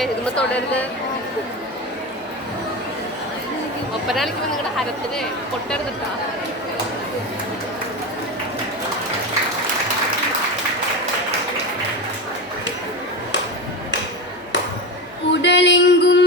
എഴുതുമ്പോ തൊടരുത് ഒപ്പനാളിക്കുമ്പോ നിങ്ങളുടെ ഹരത്തിന് പൊട്ടരുതിട്ടാ